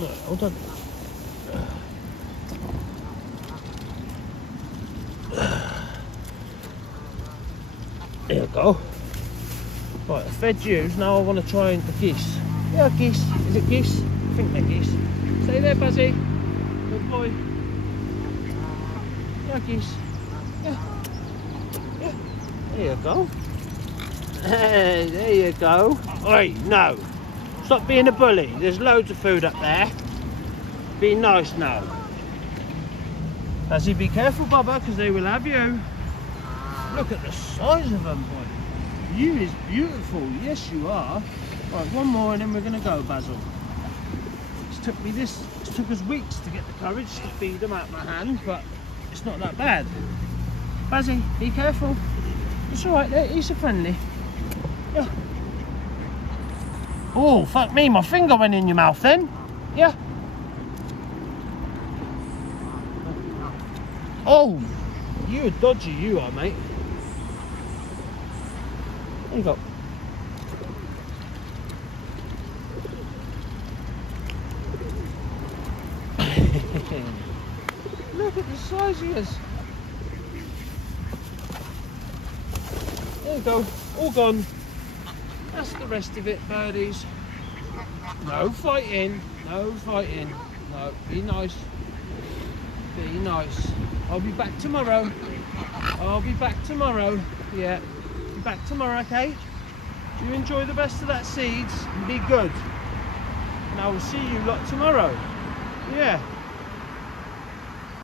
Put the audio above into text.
Right, hold on. There we go. Right, I fed you, now I want to try the geese. Yeah, geese. Is it geese? I think they're geese. Stay there, Buzzy. Good boy. Yeah, geese. Yeah. Yeah. There you go. There you go. Oi, no. Stop being a bully. There's loads of food up there. Be nice now. Buzzy, be careful, Bubba, because they will have you. Look at the size of them, boy. You is beautiful. Yes, you are. Right, one more and then we're going to go, Basil. It took us weeks to get the courage to feed them out of my hand, but it's not that bad. Bazzy, be careful. It's alright, they're Easter friendly. Yeah. Oh, fuck me, my finger went in your mouth then. Yeah. Oh, you're dodgy, you are, mate. There you go. Look at the size he is. There you go, all gone. That's the rest of it, birdies. No fighting, no fighting. No, be nice. Be nice. I'll be back tomorrow. I'll be back tomorrow. Yeah, be back tomorrow, okay? You enjoy the rest of that seeds and be good. And I will see you lot tomorrow. Yeah.